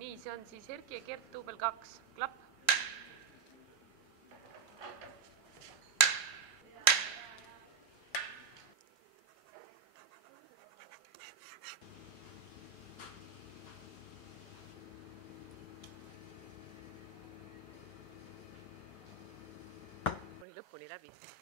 nii, see on siis Erki ja Gert duubel 2. Klapp. Oli lõpuni läbi.